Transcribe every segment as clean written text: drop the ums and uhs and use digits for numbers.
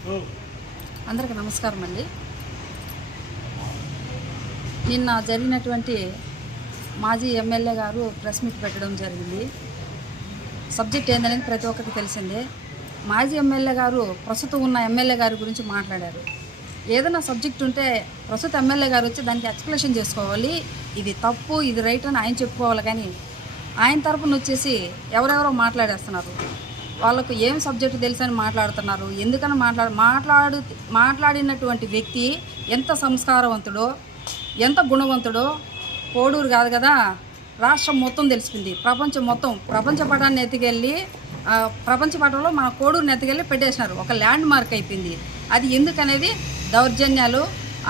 అందరికీ నమస్కారం అండి. నిన్న జరిగినటువంటి మాజీ ఎమ్మెల్యే గారు ప్రెస్ మీట్ పెట్టడం జరిగింది. సబ్జెక్ట్ ఏందనేది ప్రతి ఒక్కరికి తెలిసిందే. మాజీ ఎమ్మెల్యే గారు ప్రస్తుతం ఉన్న ఎమ్మెల్యే గారి గురించి మాట్లాడారు. ఏదైనా సబ్జెక్ట్ ఉంటే ప్రస్తుత ఎమ్మెల్యే గారు వచ్చి దానికి ఎక్స్ప్లెనేషన్ చేసుకోవాలి. ఇది తప్పు, ఇది రైట్ అని ఆయన చెప్పుకోవాలి. కానీ ఆయన తరపున వచ్చేసి ఎవరెవరో మాట్లాడేస్తున్నారు. వాళ్ళకు ఏం సబ్జెక్టు తెలుసని మాట్లాడుతున్నారు. ఎందుకని మాట్లాడినటువంటి వ్యక్తి ఎంత సంస్కారవంతుడో, ఎంత గుణవంతుడో కోడూరు కాదు కదా, రాష్ట్రం మొత్తం తెలిసిపోయింది. ప్రపంచ పటాన్ని ఎత్తుకెళ్ళి ప్రపంచ పటంలో మన కోడూరుని ఎత్తుకెళ్ళి పెట్టేసినారు. ఒక ల్యాండ్ మార్క్ అయిపోయింది. అది ఎందుకనేది దౌర్జన్యాలు,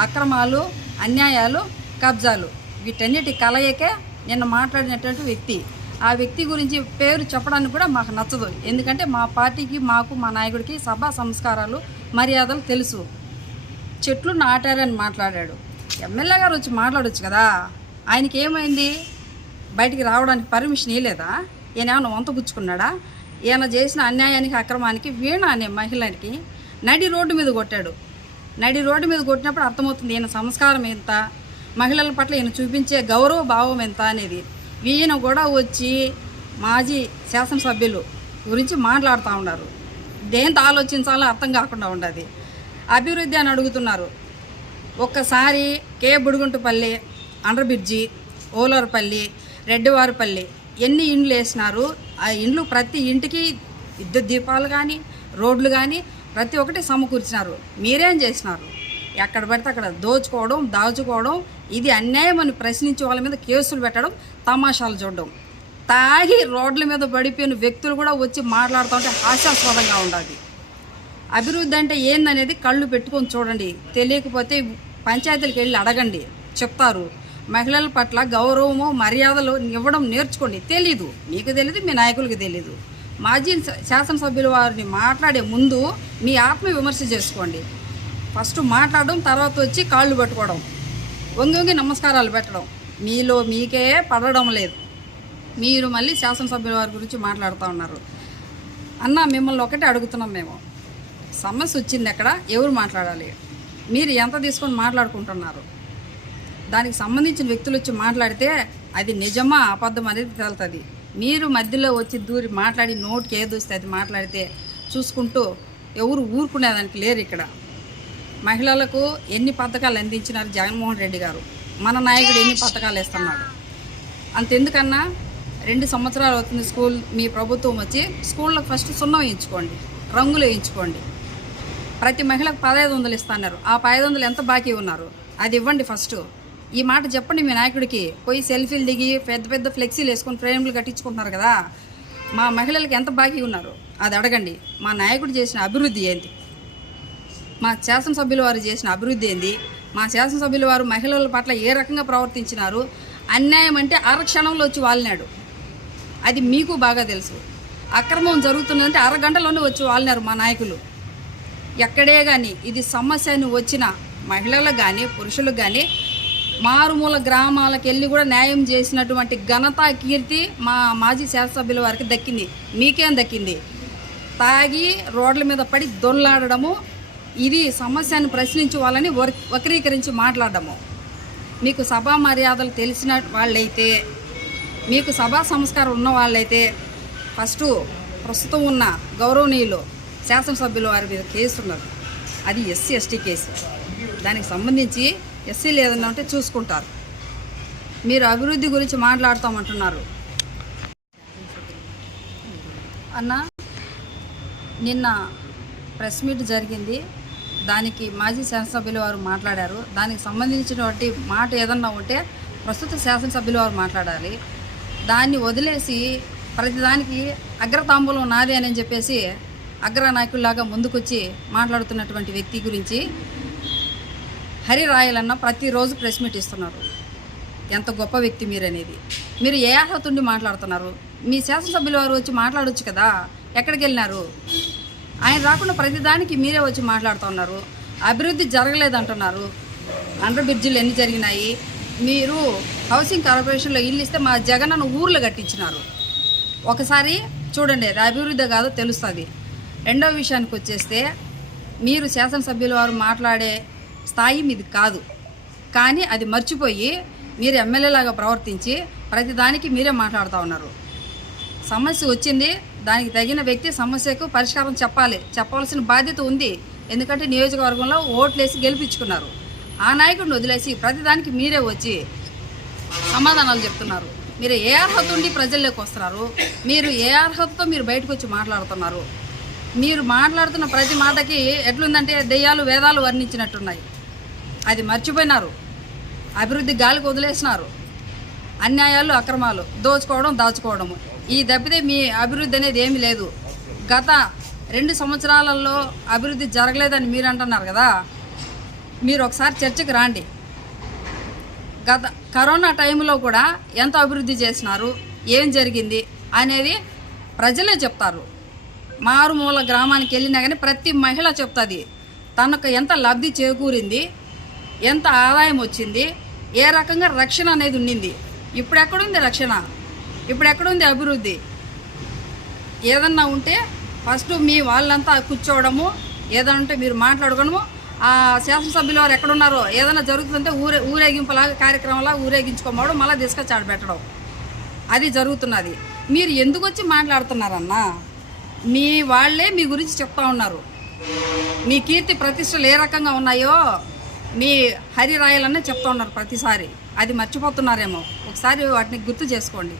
అక్రమాలు, అన్యాయాలు, కబ్జాలు వీటన్నిటి కలయికే నిన్న మాట్లాడినటువంటి వ్యక్తి. ఆ వ్యక్తి గురించి పేరు చెప్పడానికి కూడా మాకు నచ్చదు. ఎందుకంటే మా పార్టీకి, మాకు, మా నాయకుడికి సభా సంస్కారాలు, మర్యాదలు తెలుసు. చెట్లు నాటారని మాట్లాడాడు. ఎమ్మెల్యే గారు వచ్చి మాట్లాడొచ్చు కదా. ఆయనకి ఏమైంది? బయటికి రావడానికి పర్మిషన్ ఇవ్వలేదా? ఈయన ఏమైనా వంత పుచ్చుకున్నాడా? ఈయన చేసిన అన్యాయానికి, అక్రమానికి వీణ అనే మహిళకి నడి రోడ్డు మీద కొట్టాడు. నడి రోడ్డు మీద కొట్టినప్పుడు అర్థమవుతుంది ఈయన సంస్కారం ఎంత, మహిళల పట్ల ఈయన చూపించే గౌరవ భావం ఎంత అనేది. ఈయన కూడా వచ్చి మాజీ శాసనసభ్యులు గురించి మాట్లాడుతూ ఉన్నారు. దేంతో ఆలోచించాలో అర్థం కాకుండా ఉండదు. అభివృద్ధి అని అడుగుతున్నారు. ఒక్కసారి కే బుడుగుంటుపల్లి, అండర్ బ్రిడ్జి, ఓలర్పల్లి, రెడ్డివారిపల్లి ఎన్ని ఇండ్లు వేసినారు. ఆ ఇండ్లు ప్రతి ఇంటికి విద్యుత్ దీపాలు కానీ, రోడ్లు కానీ ప్రతి ఒక్కటి సమకూర్చినారు. మీరేం చేసినారు? ఎక్కడ పడితే అక్కడ దోచుకోవడం, దాచుకోవడం, ఇది అన్యాయం అని ప్రశ్నించే వాళ్ళ మీద కేసులు పెట్టడం, తమాషాలు చూడడం. తాగి రోడ్ల మీద పడిపోయిన వ్యక్తులు కూడా వచ్చి మాట్లాడుతూ ఉంటే హాస్యాస్పదంగా ఉండాలి. అభివృద్ధి అంటే ఏందనేది కళ్ళు పెట్టుకొని చూడండి. తెలియకపోతే పంచాయతీలకు వెళ్ళి అడగండి, చెప్తారు. మహిళల పట్ల గౌరవము, మర్యాదలు ఇవ్వడం నేర్చుకోండి. తెలీదు, మీకు తెలీదు, మీ నాయకులకు తెలీదు. మాజీ శాసనసభ్యుల వారిని మాట్లాడే ముందు మీ ఆత్మ విమర్శ చేసుకోండి. ఫస్ట్ మాట్లాడడం, తర్వాత వచ్చి కాళ్ళు పట్టుకోవడం, వంగి నమస్కారాలు పెట్టడం మీలో మీకే పడడం లేదు. మీరు మళ్ళీ శాసనసభ్యుల వారి గురించి మాట్లాడుతూ ఉన్నారు. అన్న, మిమ్మల్ని ఒకటే అడుగుతున్నాం మేము. సమస్య వచ్చింది ఎక్కడ, ఎవరు మాట్లాడాలి? మీరు ఎంత తీసుకొని మాట్లాడుకుంటున్నారు? దానికి సంబంధించిన వ్యక్తులు వచ్చి మాట్లాడితే అది నిజమా అబద్ధం అనేది తేలుతుంది. మీరు మధ్యలో వచ్చి దూరి మాట్లాడి నోటికి ఏది వస్తే అది మాట్లాడితే చూసుకుంటూ ఎవరు ఊరుకునేదానికి లేరు. ఇక్కడ మహిళలకు ఎన్ని పథకాలు అందించినారు జగన్మోహన్ రెడ్డి గారు, మన నాయకుడు ఎన్ని పథకాలు ఇస్తున్నాడు. అంతెందుకన్నా 2 సంవత్సరాలు అవుతుంది స్కూల్ మీ ప్రభుత్వం వచ్చి. స్కూళ్ళకు ఫస్ట్ సున్నం వేయించుకోండి, రంగులు వేయించుకోండి. ప్రతి మహిళకు 1500 ఇస్తున్నారు. ఆ 1500 ఎంత బాకీ ఉన్నారు అది ఇవ్వండి ఫస్ట్. ఈ మాట చెప్పండి మీ నాయకుడికి. పోయి సెల్ఫీలు దిగి పెద్ద పెద్ద ఫ్లెక్సీలు వేసుకొని ఫ్రేమ్లు కట్టించుకుంటున్నారు కదా, మా మహిళలకు ఎంత బాకీ ఉన్నారు అది అడగండి. మా నాయకుడు చేసిన అభివృద్ధి ఏంటి? మా శాసనసభ్యుల వారు చేసిన అభివృద్ధి ఏంది? మా శాసనసభ్యుల వారు మహిళల పట్ల ఏ రకంగా ప్రవర్తించినారు? అన్యాయం అంటే అరక్షణంలో వచ్చి వాలినాడు, అది మీకు బాగా తెలుసు. అక్రమం జరుగుతుందంటే అరగంటలోనే వచ్చి వాలినారు మా నాయకులు. ఎక్కడే కానీ ఇది సమస్య అని వచ్చిన మహిళలకు కానీ, పురుషులకు కానీ మారుమూల గ్రామాలకు వెళ్ళి కూడా న్యాయం చేసినటువంటి ఘనత, కీర్తి మా మాజీ శాసనసభ్యుల వారికి దక్కింది. మీకేం దక్కింది? తాగి రోడ్ల మీద పడి దొల్లాడము, ఇది సమస్యను ప్రశ్నించే వాళ్ళని వక్రీకరించి మాట్లాడము. మీకు సభా మర్యాదలు తెలిసిన వాళ్ళైతే, మీకు సభా సంస్కారం ఉన్న వాళ్ళైతే ఫస్టు ప్రస్తుతం ఉన్న గౌరవనీయులు శాసనసభ్యుల వారి మీద కేసు ఉన్నది. అది ఎస్సీ ఎస్టీ కేసు. దానికి సంబంధించి ఎస్సీలు ఏదన్నా ఉంటే చూసుకుంటారు. మీరు అభివృద్ధి గురించి మాట్లాడుతామంటున్నారు. అన్న, నిన్న ప్రెస్ మీట్ జరిగింది. దానికి మాజీ శాసనసభ్యుల వారు మాట్లాడారు. దానికి సంబంధించినటువంటి మాట ఏదన్నా ఉంటే ప్రస్తుత శాసనసభ్యుల వారు మాట్లాడాలి. దాన్ని వదిలేసి ప్రతిదానికి అగ్రతాంబూలం నాదే అని చెప్పేసి అగ్రనాయకుల్లాగా ముందుకొచ్చి మాట్లాడుతున్నటువంటి వ్యక్తి గురించి హరి రాయలన్న ప్రతిరోజు ప్రెస్ మీట్ ఇస్తున్నారు. ఎంత గొప్ప వ్యక్తి మీరనేది. మీరు ఏ అర్హతుండి మాట్లాడుతున్నారు? మీ శాసనసభ్యుల వారు వచ్చి మాట్లాడొచ్చు కదా, ఎక్కడికి వెళ్ళినారు? ఆయన రాకుండా ప్రతిదానికి మీరే వచ్చి మాట్లాడుతున్నారు. అభివృద్ధి జరగలేదంటున్నారు. అండర్ బ్రిడ్జిలు ఎన్ని జరిగినాయి? మీరు హౌసింగ్ కార్పొరేషన్లో ఇల్లు ఇస్తే మా జగనన్న ఊర్లు కట్టించినారు. ఒకసారి చూడండి, అది అభివృద్ధి కాదో తెలుస్తుంది. రెండో విషయానికి వచ్చేస్తే మీరు శాసనసభ్యుల వారు మాట్లాడే స్థాయి మీది కాదు. కానీ అది మర్చిపోయి మీరు ఎమ్మెల్యేలాగా ప్రవర్తించి ప్రతిదానికి మీరే మాట్లాడుతూ ఉన్నారు. సమస్య వచ్చింది, దానికి తగిన వ్యక్తి సమస్యకు పరిష్కారం చెప్పవలసిన బాధ్యత ఉంది. ఎందుకంటే నియోజకవర్గంలో ఓట్లేసి గెలిపించుకున్నారు. ఆ నాయకుడిని వదిలేసి ప్రతిదానికి మీరే వచ్చి సమాధానాలు చెప్తున్నారు. మీరు ఏ అర్హత ఉండి ప్రజల్లోకి వస్తున్నారు? మీరు ఏ అర్హతతో మీరు బయటకు వచ్చి మాట్లాడుతున్నారు? మీరు మాట్లాడుతున్న ప్రతి మాటకి ఎట్లుందంటే దెయ్యాలు వేదాలు వర్ణించినట్టున్నాయి. అది మర్చిపోయినారు. అభివృద్ధి గాలికి వదిలేసినారు. అన్యాయాలు, అక్రమాలు, దోచుకోవడం, దాచుకోవడము, ఈ తప్పితే మీ అభివృద్ధి అనేది ఏమీ లేదు. గత 2 సంవత్సరాలలో అభివృద్ధి జరగలేదని మీరు అంటున్నారు కదా, మీరు ఒకసారి చర్చకు రాండి. గత కరోనా టైంలో కూడా ఎంత అభివృద్ధి చేసినారు, ఏం జరిగింది అనేది ప్రజలే చెప్తారు. మారుమూల గ్రామానికి వెళ్ళినా కానీ ప్రతి మహిళ చెప్తుంది తనకు ఎంత లబ్ధి చేకూరింది, ఎంత ఆదాయం వచ్చింది, ఏ రకంగా రక్షణ అనేది ఉండింది. ఇప్పుడు ఎక్కడుంది రక్షణ? ఇప్పుడు ఎక్కడుంది అభివృద్ధి? ఏదన్నా ఉంటే ఫస్ట్ మీ వాళ్ళంతా కూర్చోవడము, ఏదన్నా ఉంటే మీరు మాట్లాడుకోవడము. ఆ శాసనసభ్యుల వారు ఎక్కడున్నారో ఏదైనా జరుగుతుందంటే ఊరేగింపులాగా కార్యక్రమంలా ఊరేగించుకోవడం, మళ్ళీ తీసుకొచ్చి ఆడబెట్టడం, అది జరుగుతున్నది. మీరు ఎందుకు వచ్చి మాట్లాడుతున్నారన్నా? మీ వాళ్ళే మీ గురించి చెప్తా ఉన్నారు. మీ కీర్తి ప్రతిష్టలు ఏ రకంగా ఉన్నాయో మీ హరిరాయలనే చెప్తా ఉన్నారు ప్రతిసారి. అది మర్చిపోతున్నారేమో, ఒకసారి వాటిని గుర్తు చేసుకోండి.